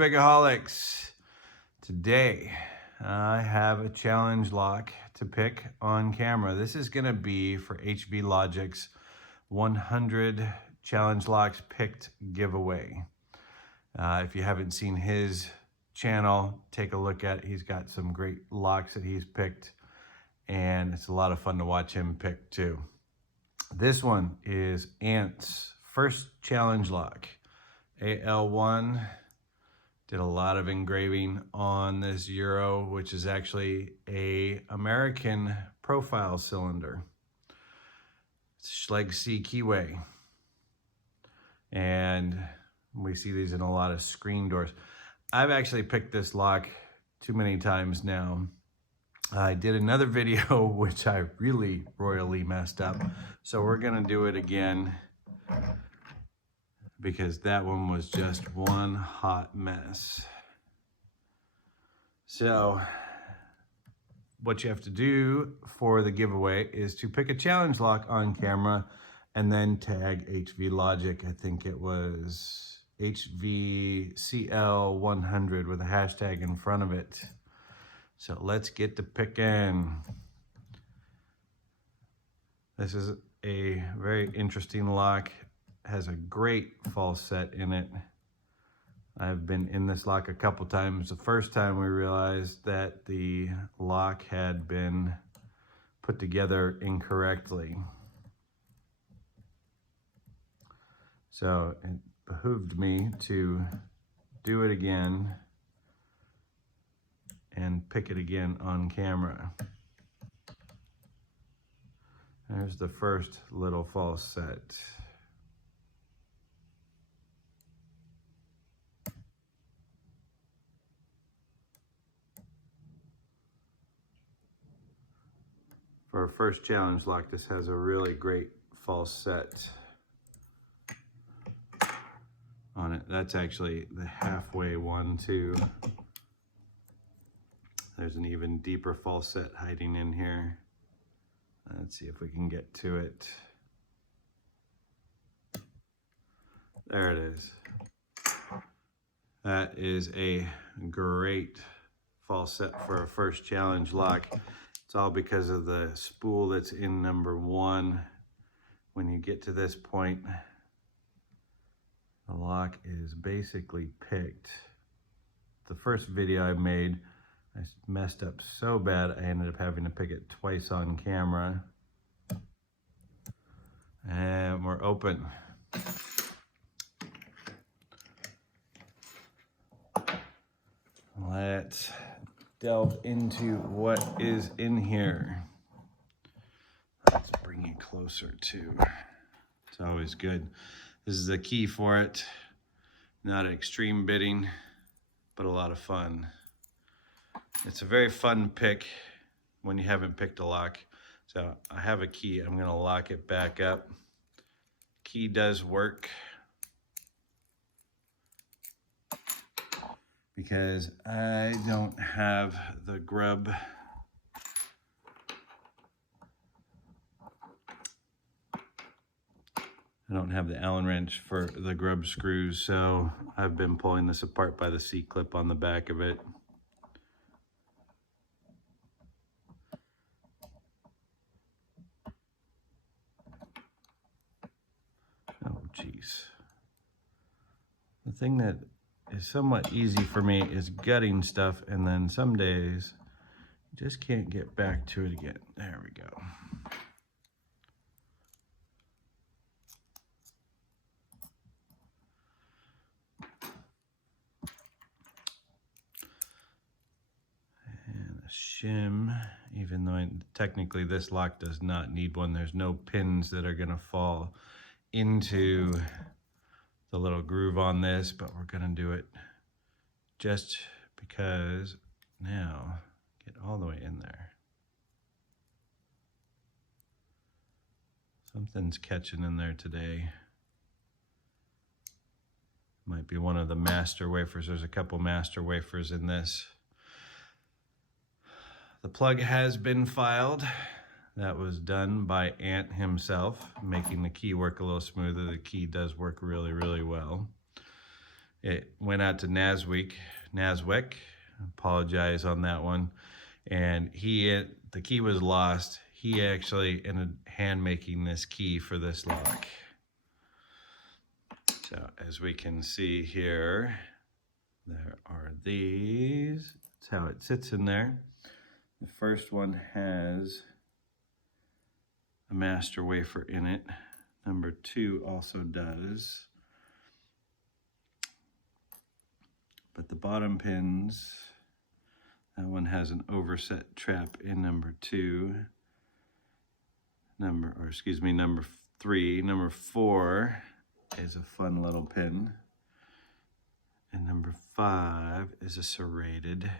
Pigaholics. Today I have a challenge lock to pick on camera. This is going to be for HV Logic's 100 challenge locks picked giveaway. If you haven't seen his channel, take a look at it. He's got some great locks that he's picked, and it's a lot of fun to watch him pick too. This one is Ant's first challenge lock. AL1. Did a lot of engraving on this Euro, which is actually a American profile cylinder. It's a Schleg C keyway. And we see these in a lot of screen doors. I've actually picked this lock too many times now. I did another video which I really royally messed up. So we're gonna do it again, because that one was just one hot mess. So what you have to do for the giveaway is to pick a challenge lock on camera and then tag HV Logic. I think it was HVCL100 with a hashtag in front of it. So let's get to picking. This is a very interesting lock. Has a great false set in it. I've been in this lock a couple times. The first time we realized that the lock had been put together incorrectly. So it behooved me to do it again and pick it again on camera. There's the first little false set. For our first challenge lock, this has a really great false set on it. That's actually the halfway one too. There's an even deeper false set hiding in here. Let's see if we can get to it. There it is. That is a great false set for a first challenge lock. It's all because of the spool that's in number 1. When you get to this point, the lock is basically picked. The first video I made, I messed up so bad I ended up having to pick it twice on camera. And we're open. Let's delve into what is in here. Let's bring it closer too. It's always good. This is the key for it. Not extreme bidding, but a lot of fun. It's a very fun pick when you haven't picked a lock. So I have a key. I'm gonna lock it back up. Key does work, because I don't have the grub. I don't have the Allen wrench for the grub screws, so I've been pulling this apart by the C-clip on the back of it. Oh, geez. The thing that is somewhat easy for me is gutting stuff, and then some days you just can't get back to it again. There we go. And a shim, even though technically this lock does not need one. There's no pins that are gonna fall into the little groove on this, but we're gonna do it just because. Now get all the way in there. Something's catching in there today. Might be one of the master wafers. There's a couple master wafers in this. The plug has been filed. That was done by Ant himself, making the key work a little smoother. The key does work really, really well. It went out to Naswick, apologize on that one. And the key was lost. He actually ended hand making this key for this lock. So as we can see here, there are these. That's how it sits in there. The first one has a master wafer in it. Number 2 also does. But the bottom pins, that one has an overset trap in number 2. Number 3. Number 4 is a fun little pin. And number 5 is a serrated.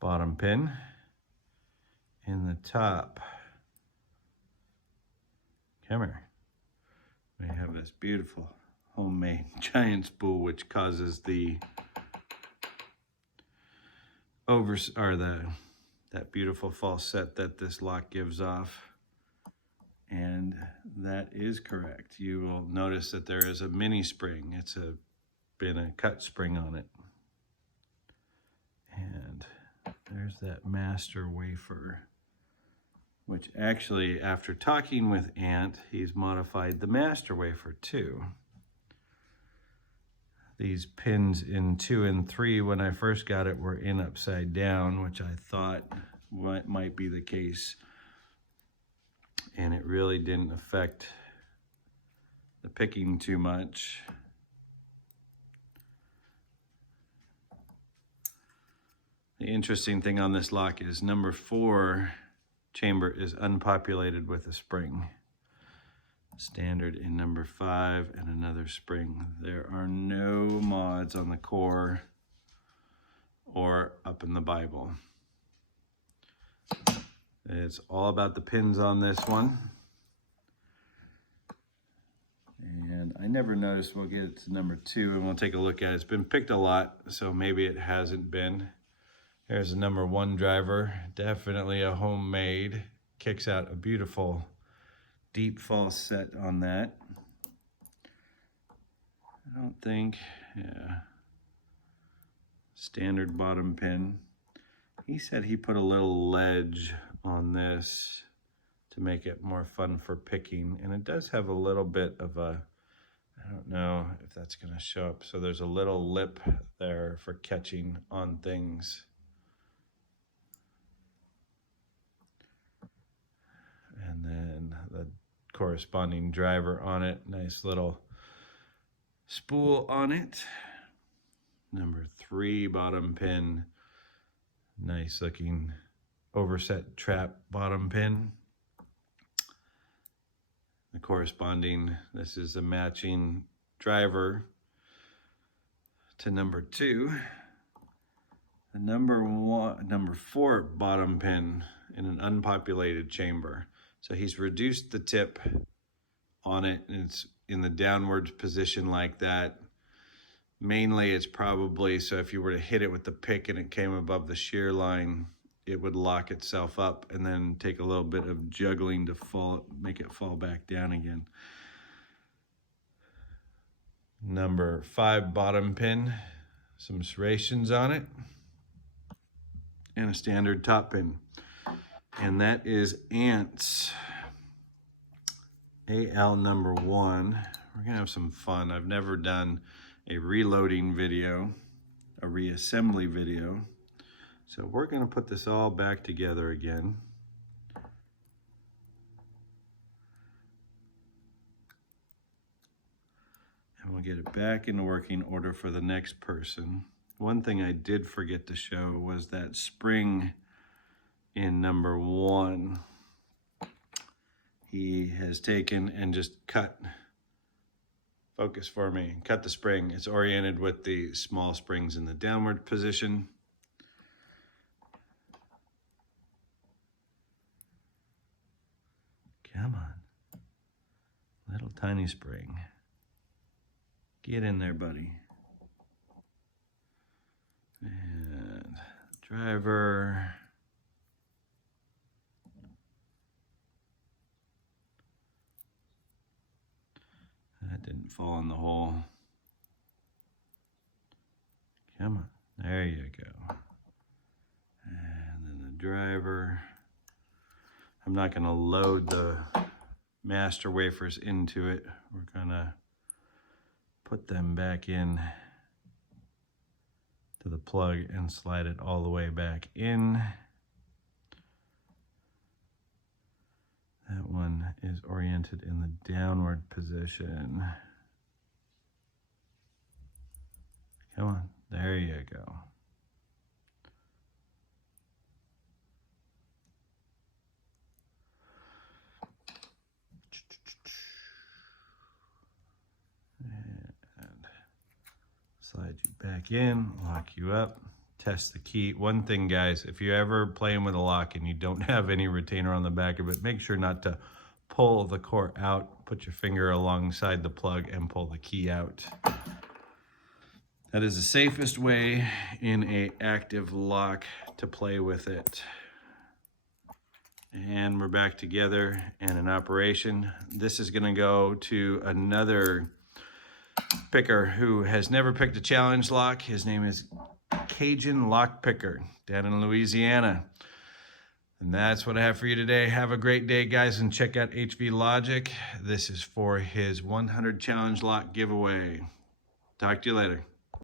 Bottom pin. In the top, come here, we have this beautiful homemade giant spool, which causes that beautiful false set that this lock gives off. And that is correct. You will notice that there is a mini spring. It's been a cut spring on it. And there's that master wafer, which actually, after talking with Ant, he's modified the master wafer too. These pins in 2 and 3, when I first got it, were in upside down, which I thought might be the case. And it really didn't affect the picking too much. The interesting thing on this lock is number 4 chamber is unpopulated with a spring. Standard in number 5 and another spring. There are no mods on the core or up in the Bible. It's all about the pins on this one. And I never noticed. We'll get it to number 2 and we'll take a look at it. It's been picked a lot, so maybe it hasn't been. There's a number 1 driver, definitely a homemade. Kicks out a beautiful deep false set on that. I don't think, yeah. Standard bottom pin. He said he put a little ledge on this to make it more fun for picking. And it does have a little bit of a, I don't know if that's gonna show up. So there's a little lip there for catching on things. And then the corresponding driver on it. Nice little spool on it. Number 3 bottom pin. Nice looking overset trap bottom pin. The corresponding, this is a matching driver to number 2. The number 4 bottom pin in an unpopulated chamber. So he's reduced the tip on it, and it's in the downward position like that. Mainly it's probably, so if you were to hit it with the pick and it came above the shear line, it would lock itself up and then take a little bit of juggling to make it fall back down again. Number 5 bottom pin, some serrations on it, and a standard top pin. And that is Ant's AL number 1. We're gonna have some fun. I've never done a reloading video, a reassembly video. So we're gonna put this all back together again. And we'll get it back in working order for the next person. One thing I did forget to show was that spring in number 1. He has taken and just cut, focus for me, cut the spring. It's oriented with the small springs in the downward position. Come on, little tiny spring. Get in there, buddy. And driver. fall in the hole. Come on, there you go. And then the driver. I'm not gonna load the master wafers into it. We're gonna put them back in to the plug and slide it all the way back in. That one is oriented in the downward position. Come on, there you go. And slide you back in, lock you up, test the key. One thing, guys, if you're ever playing with a lock and you don't have any retainer on the back of it, make sure not to pull the core out. Put your finger alongside the plug and pull the key out. That is the safest way in an active lock to play with it. And we're back together and in operation. This is gonna go to another picker who has never picked a challenge lock. His name is Cajun Lock Picker down in Louisiana. And that's what I have for you today. Have a great day, guys, and check out HV Logic. This is for his 100 challenge lock giveaway. Talk to you later.